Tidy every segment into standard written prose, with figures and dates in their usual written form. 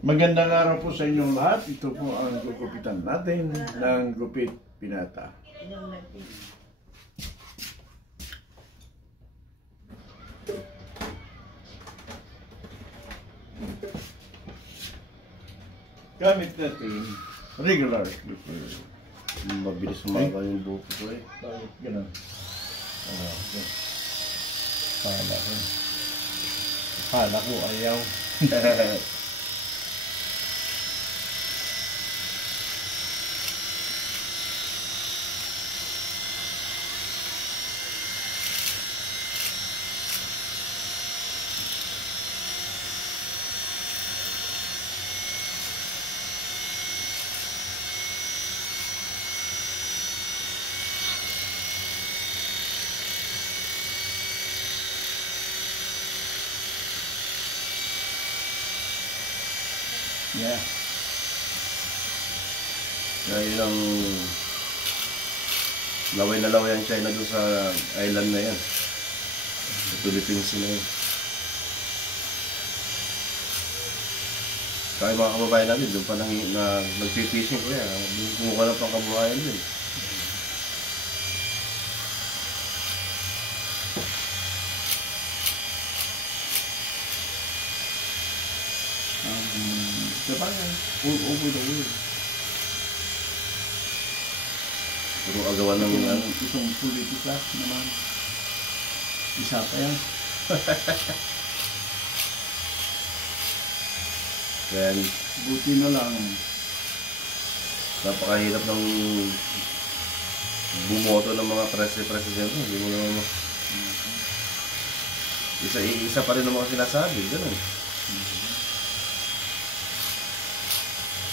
Magandang araw po sa inyong lahat. Ito po ang gugupitan natin ng Gupit Pinata. Gamit natin regular clipper. Mabilis umaga yung buko ko eh. Bakit ganun? Kala ko ayaw. Yeah. Kaya yun ang laway na laway ang China doon sa island na yan. Sa Philippines na yun. Kaya mga kababayan natin, doon pa nag-fishing ko yan. Kumuha na pang kabuhayan doon. Diba yan? All over the world. Puro agawan ng itong politika naman. Isa pa yan. Kaya Buti na lang. napakahirap ng bumoto ng mga presidente. Hindi mo naman isa pa rin ang mga sinasabi. Ganun.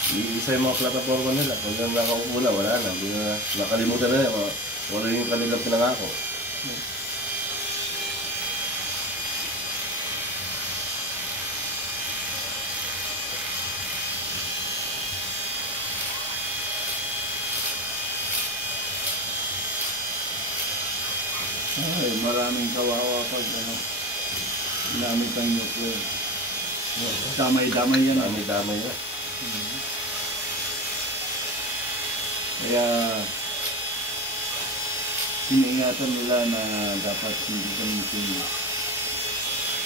Isa yung mga plataforma nila. Kung yung nakaupo na, wala na. Hindi na nakalimutan na yan. Wala yung kanilang pinangako. Ay, maraming kawawa pag ginamit ang nuclear. Damay-damay yan. Dami-damay na. Kaya iniingatan nila na dapat hindi gamitin.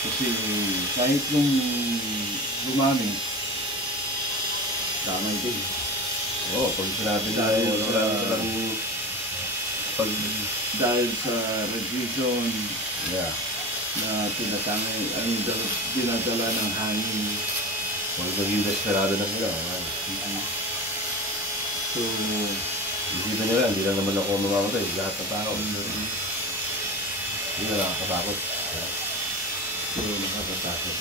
Kasi kahit yung gumamit, damay din. Oo, pag sinabi na Dahil sa radiation yeah. na dinadala ng hangin. Pag naging desperado na sila. So, isipin nila, hindi lang naman ako mamamatay. Lahat na tao. Hindi na nakakatakot. So, nakakatakot.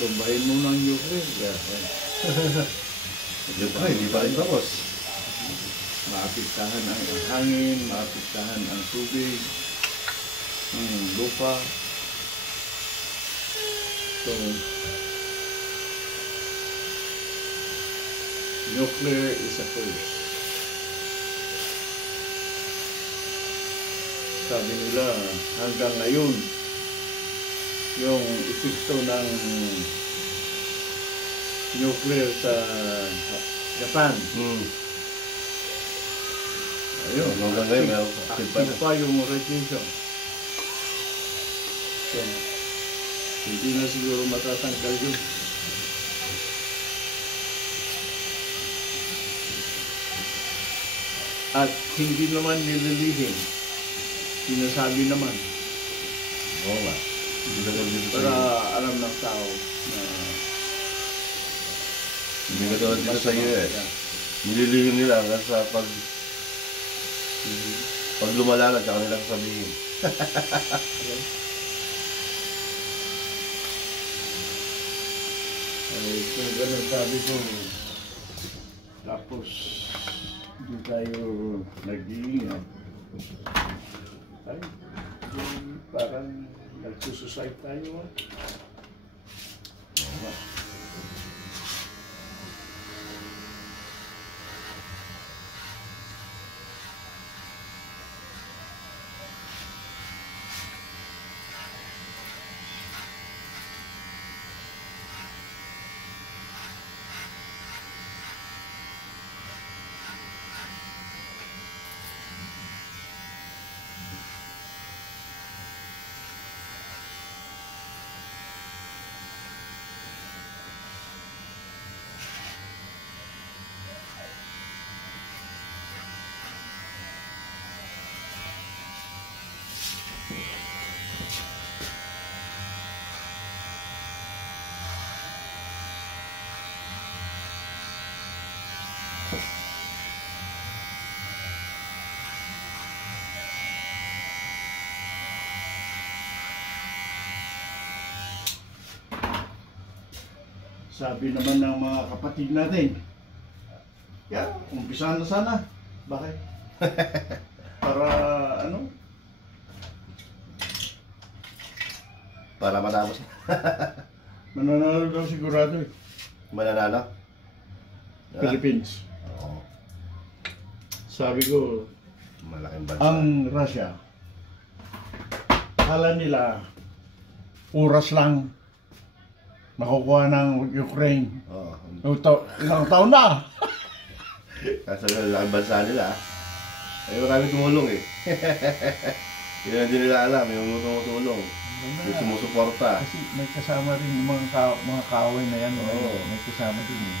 Bombahin mo ng Ukraine. Hindi pa rin tapos. Maapektahan ang hangin, maapektahan ang tubig, ang lupa. So, nuclear is a curse. Sabi nila, hanggang ngayon, yung epekto ng nuclear sa Japan. Ayun, hanggang ngayon, active pa yung radiation. So, hindi na siguro matatanggal yun. At hindi naman nililihim. Sinasabi naman. Oo nga. Para alam ng tao na hindi ka tulad dito sa US. Nililihim nila hanggang sa pag lumala na, tsaka nila sasabihin. Ay, kung ganun sabi ko, tapos hindi tayo nag-iingat. Ay, parang nagsusuicide tayo. sabi naman ng mga kapatid natin, umpisa na sana. Bakit? Para ano? Para matapos. Mananalo daw sigurado eh. Mananalo? Philippines. Oo. Sabi ko, Malaking bansa. ang Russia, akala nila, oras lang makukuha ng Ukraine. Oo. Ilang taon na. Kaso malaking bansa nila. Ay marami tumulong eh. Yun ang di nila alam, yung tumutulong. Yung sumusuporta. Kasi may kasama rin yung mga kaaway na yan. Oo. May kasama din eh.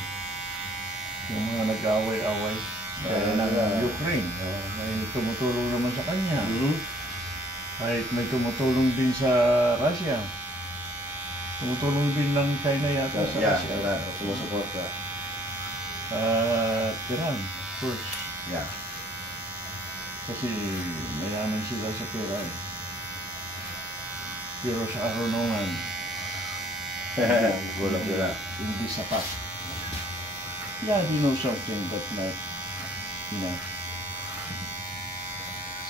Yung mga nag-away-away ng Ukraine. May tumutulong naman sa kanya. Kahit may tumutulong din sa Russia. Tumutulong din ng China yata sa Russia. Sumusuporta. Iran, of course. Yeah. Kasi mayaman sila sa pera eh. Pero sa karunungan, Gulang sila. hindi sapat. Yeah, they know something but not enough.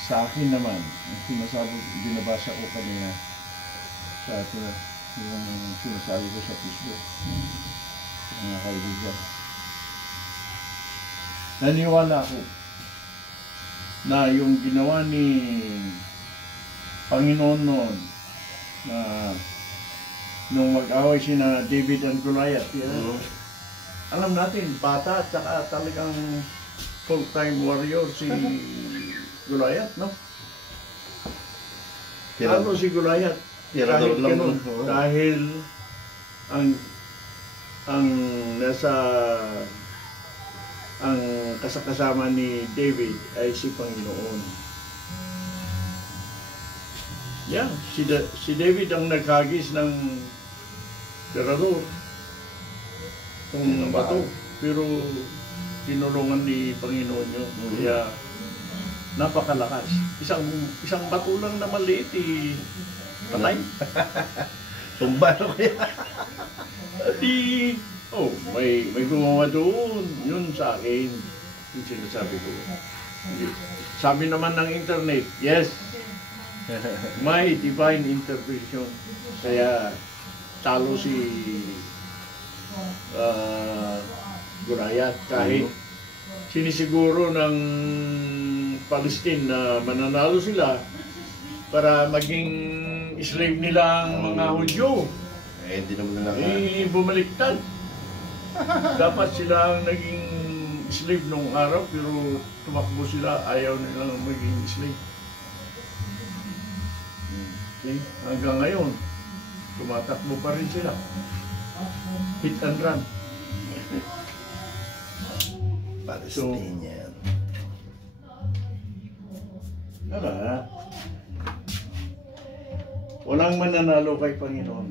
Sa akin naman, ang binabasa ko kanina sa atin, yung sinasabi ko sa Facebook, mga kaibigan. Naniwala ako na yung ginawa ni Panginoon noon na nung mag-away sina David and Goliath, alam natin, bata at saka talagang full-time warrior si Goliath, no? Ano si Goliath? Kahit ganun, dahil ang kasama ni David ay si Panginoon. Yeah, si David ang naghagis ng tirador. Kung bato. Pero tinulungan ni Panginoon yun. Kaya napakalakas. Isang bato lang na maliit patay. Tumba na kaya. May gumawa doon. Yun sa akin. Yung sinasabi ko. Sabi naman ng internet, yes, may divine intervention. Kaya talo si Goliath kahit sinisiguro ng Palestine na mananalo sila para maging slave nila ang mga Hudyo. Hindi naman nila bumaliktad. Dapat sila ang naging slave nung araw pero tumakbo sila, ayaw nilang maging slave. Okay? Hanggang ngayon, tumatakbo pa rin sila. Hit and run. Palestinian. Walang mananalo kay Panginoon.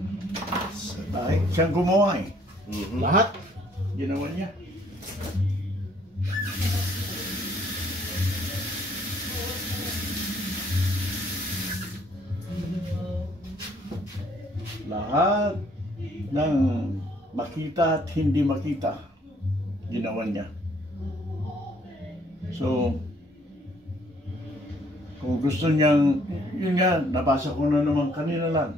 Dahil siyang gumawa eh. Lahat ginawa niya. Lahat ng makita at hindi makita, ginawa niya. So, kung gusto niyang, yun nga, nabasa ko na naman kanina lang,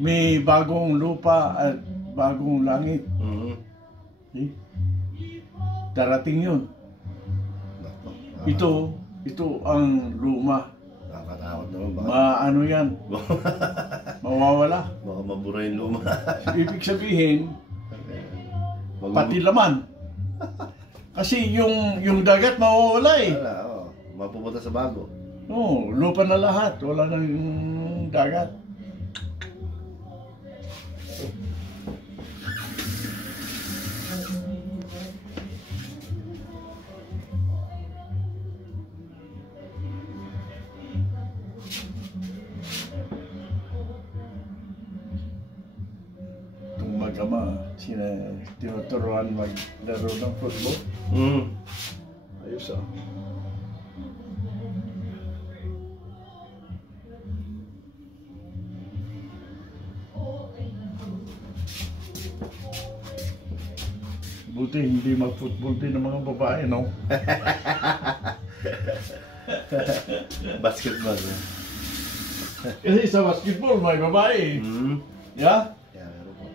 may bagong lupa at bagong langit. Okay? Darating yun. Ito ang luma. Nakakatakot naman. Ano yan? Mawawala. Baka mabura yung luma. Ibig sabihin, pati laman. Kasi yung dagat mawawala eh. Wala, mapupunta sa bago. Lupa na lahat. Wala nang dagat. Itong mag-ama, tinuturuan maglaro ng football. Ayos ah. Buti hindi mag-football din ng mga babae, no? Basketball. Kasi sa basketball, may babae. Hmm. Yeah? Yeah, meron po.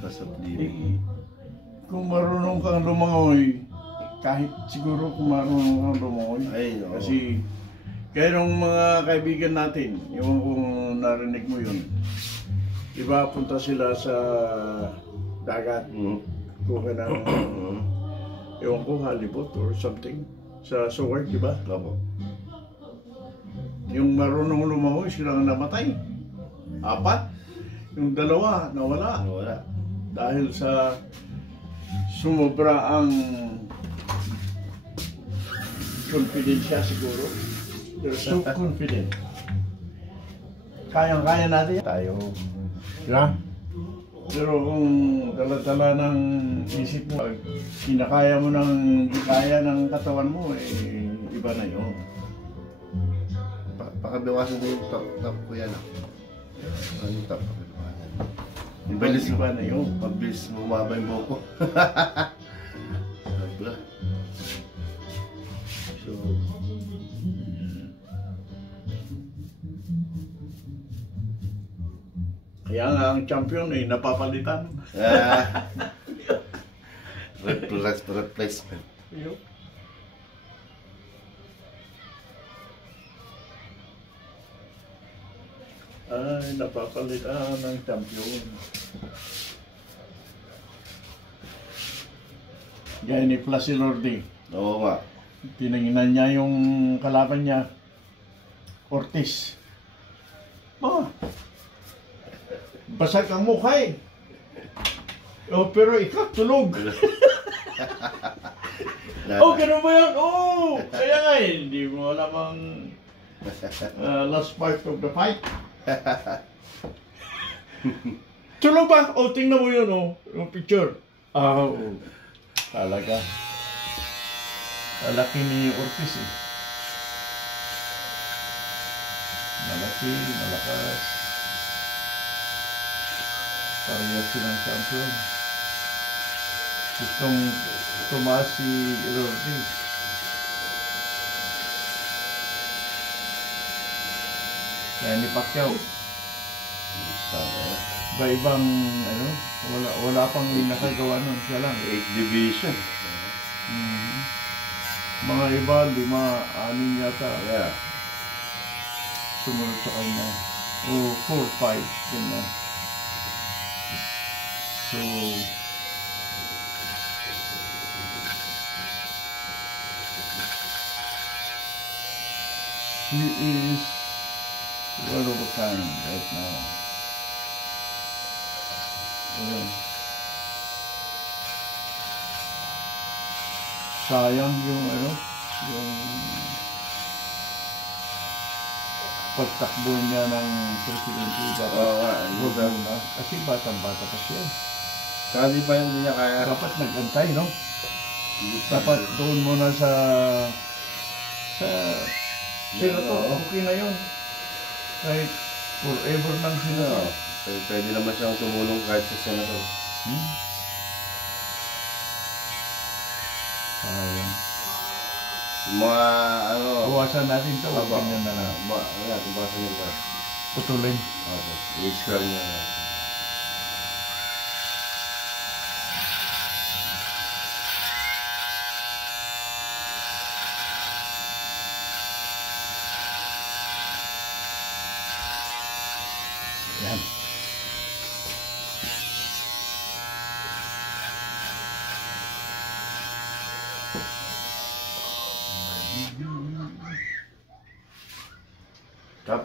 Cost of living. Kung marunong kang lumangoy, kahit siguro kung marunong kang lumangoy. Ay, oo. Kasi kaya nung mga kaibigan natin, yung kung narinig mo yun, iba punta sila sa dagat, Hmm. kuha ng, Hmm. ewan ko, halibut or something, sa sword, di ba? Opo. Yung marunong lumangoy, silang namatay. 4. Yung 2, nawala. Wala. Dahil sa sumobra ang confident siya siguro. They're so confident. Kayang-kaya natin tayo. Yeah? Pero kung dala-dala ng isip mo, pag kinakaya mo ng kaya ng katawan mo, eh, iba na yun. Pakabawasan din yung top ko yan. Ano yung top? Pakabawasan. Yung Balis balis iba na yun. Mabilis bumaba yung buhok ko. Sobra. So, Kaya nga ang champion ay napapalitan. ah, replacement. Yup. Ay, napapalitan ng champion. Gaya ni Plasilordi. Oo nga. Tinanginan niya yung kalaban niya, Ortiz. Basag ang mukha eh. Oh, pero ikaw tulog. Oh, ganun ba yun? Oh, kaya nga eh, hindi mo alam ang last part of the fight. Tulog ba? Oh, tingnan mo yun, oh, yung picture. Oh, talaga. Malaki ni Ortiz eh. Malaki, malakas. Parehas silang champion. Gustong tumaas si Ortiz. Kaya ni Pacquiao. Iba-ibang, ano, wala pang nakagawa nun. Siya lang. 8 division. Mhm. Mga iba, 5, 6 yata. Yeah. Sumunod sa kanya. O 4, 5, ganyan. So, he is one of a kind right now. Ayan. Sayang yung ano, yung pagtakbo niya ng presidente. Oo nga. Huwag muna. Kasi batang-bata pa siya. Saka di pa hindi niya kaya. Dapat nag-antay, no? Dapat doon muna sa senator. Okay na yun. Kahit forever ng senator. Pwede naman siyang tumulong kahit sa senator. Sayang. Yung mga ano. Bawasan natin ito. Huwag Aba. ganyan na lang. Ayan, tumpasan niyo ba? Putulin. Opo. I-square niya. Yan.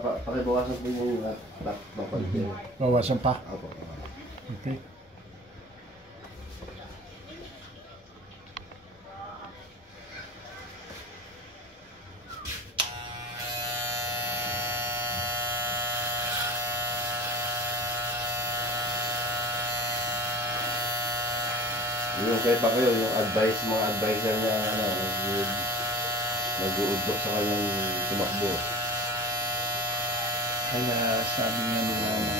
pakibawasan po yung lock ng konti. Bawasan pa. Apo. Okay. Yung kay Pacquiao, yung mga advisor niya, nag-uudok sa kanyang tumakbo. Kaya sabi nga nila na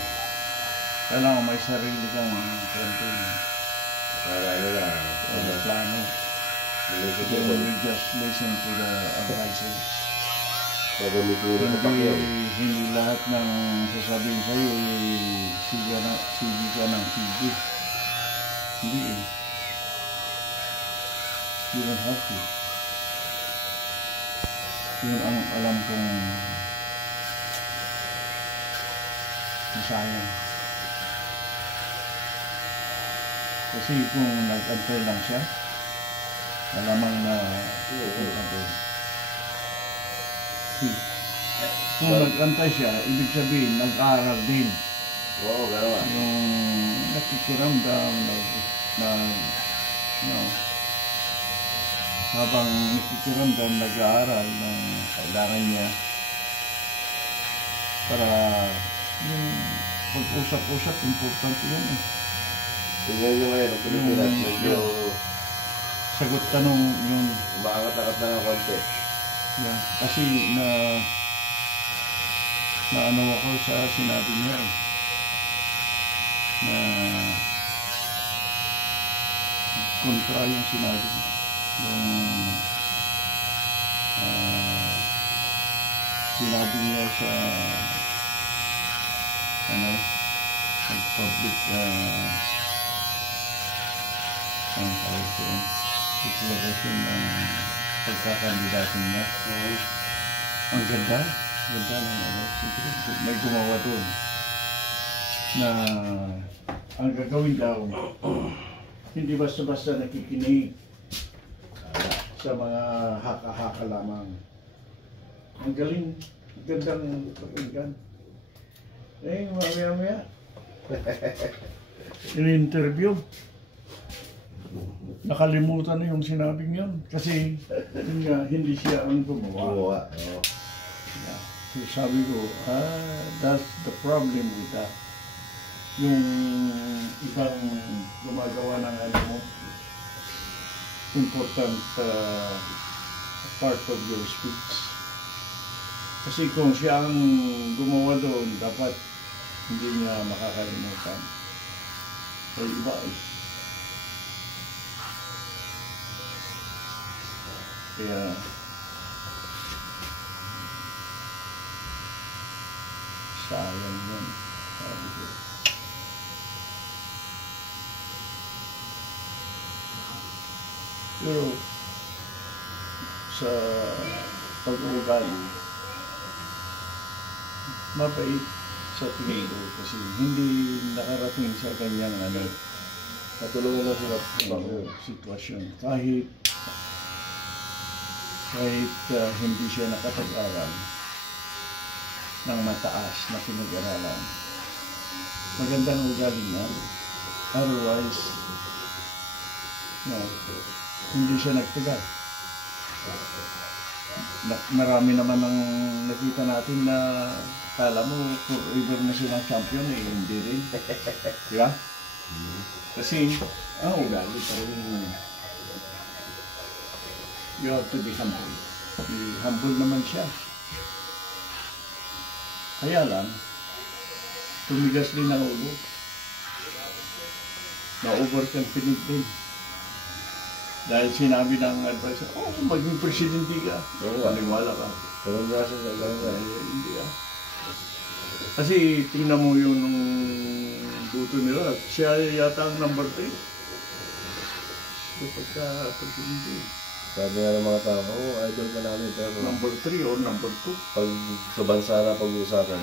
kailangan may sarili kang konti. Kaya nila, Plano. You just listen to the advisors. Gagamitin nila sa Pacquiao. Hindi lahat ng sasabihin sa'yo sige ka ng sige. Hindi eh. You don't have to. Yun ang alam kong masayang. Kasi kung nag-antay lang siya, malamang na kung nag-antay siya, ibig sabihin, nag-aaral din. Oo, gano'n. Yung nakikiramdam, habang nakikiramdam, nag-aaral ng kailangan niya para yung pag-usap-usap, importante yun eh. Tingnan nyo ngayon, ang Pilipinas, medyo sagot tanong yung umaangat-angat na ng konti. yan. Kasi na ano ako sa sinabi niya eh, na kontra yung sinabi niya. Yung sinabi niya sa public ang tawag ko declaration ng pagkakandidatin niya. Ang ganda ng siyempre may gumawa doon na ang gagawin daw hindi basta-basta nakikinig sa mga haka-haka lamang. Ang galing, gandang pakinggan. Eh, mamaya-maya. In-interview. Nakalimutan na yung sinabing yun. Kasi yun nga, hindi siya ang gumawa. Yeah. So sabi ko, that's the problem with that. Yung ibang gumagawa ng ano mo, important part of your speech. Kasi kung siya ang gumawa doon, dapat hindi niya makakalimutan. So iba eh. Kaya sayang yun. Sabi ko. Pero sa pag-uugali, mabait sa tingin ko kasi hindi nakarating sa kanyang Natulungan na sila sitwasyon. Kahit hindi siya nakapag-aral ng mataas na pinag-aralan, magandang ugali niya. Otherwise, hindi siya nagtagal. Marami naman ang nakita natin na kala mo forever na silang champion eh, hindi rin. Di ba? Kasi, ugali pa rin. You have to be humble. Humble naman siya. Kaya lang, tumigas din ang ulo. Na-overconfident din. Dahil sinabi ng advisor, maging presidente ka. Paniwala ka. Pero nga siya hindi ah. Kasi tingnan mo yung buto nila, siya yata ang number 3. Pagka-presidente. Sabi nga ng mga tao, idol ka namin, pero number 3 or number 2. pag sa bansa na pag-uusapan,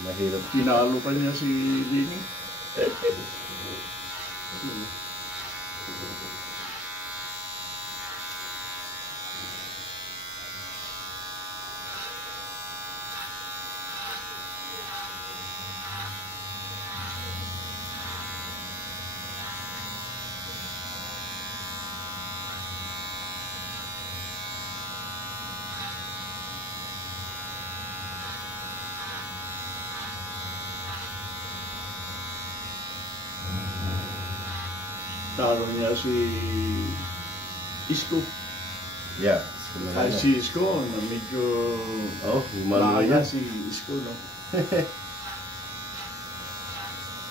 mahirap. Tinalo pa niya si Lini. talo niya si Isko. Yeah. Ay, si Isko, na medyo Humano laya yan. si Isko, no?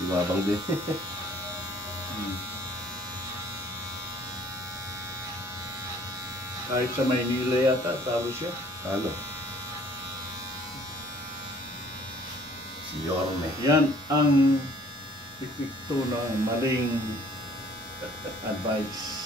Ibabang din. Kahit sa Maynila yata, talo siya. Ano? Si Yorme. Yan ang epekto ng maling advice.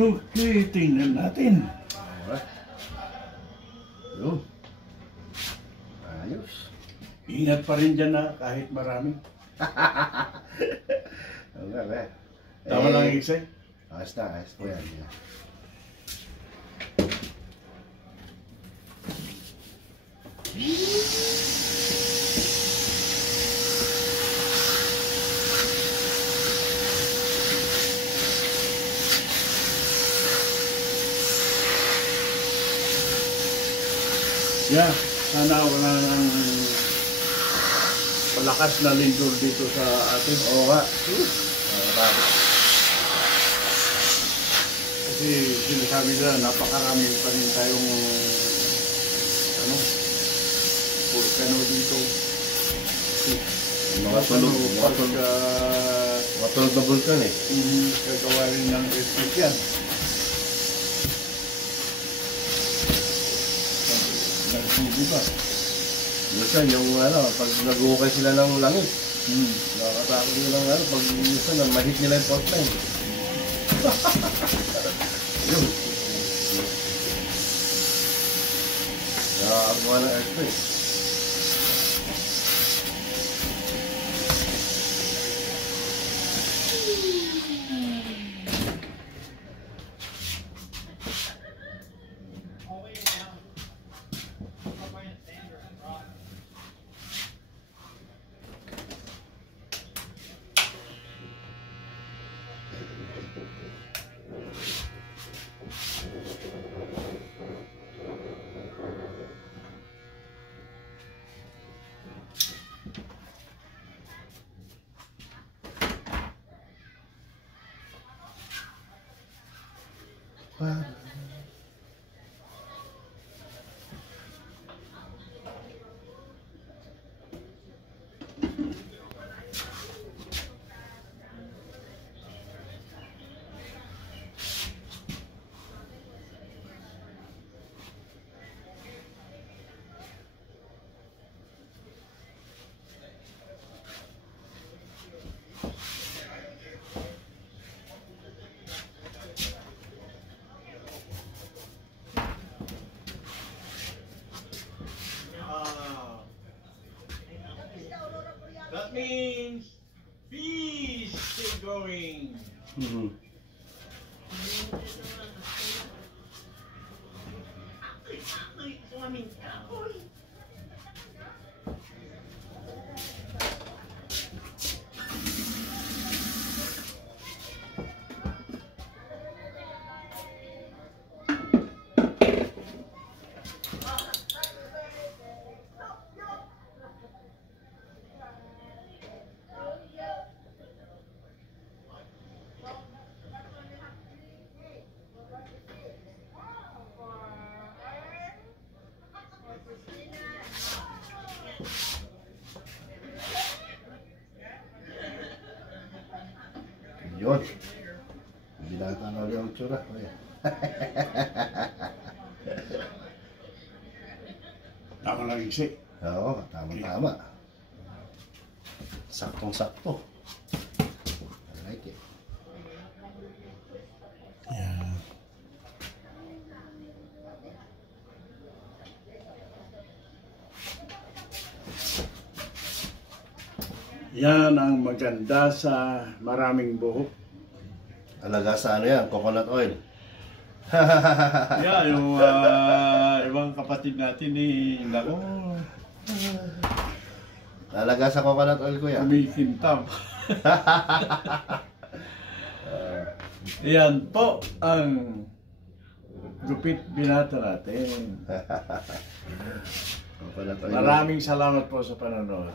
Okay, tingnan natin. Alright. Yun. Ayos. Ingat pa rin dyan na kahit marami. Okay, be. Tama lang, Iksay. Ayos na, ayos po yan. Yeah. Yeah, sana wala nang malakas na lindol dito sa atin. Oo nga. Kasi sinasabi nila, napakarami pa rin tayong volcano dito. Mga tulog. Mga tulog na vulkan eh. Gagawa rin ng earthquake yan. Nagbubuga. Minsan yung pag nag-uukay sila ng langit. Nakakatakot nila ng pag minsan mahit nila yung fault line. Yun. Nakakakuha ng earthquake. That means peace still going. Yun. Binata na ulit ang tsura. Tama lang, Iksay. Oo, tama-tama. Saktong-sakto. I like it. Yeah. Yan ang maganda sa maraming buhok. Alaga sa ano yan, coconut oil. Yeah, yung ibang kapatid natin nako, Alaga sa coconut oil, kuya. kumikintab. Yan po ang gupit binata natin. Coconut oil. Maraming salamat po sa panonood.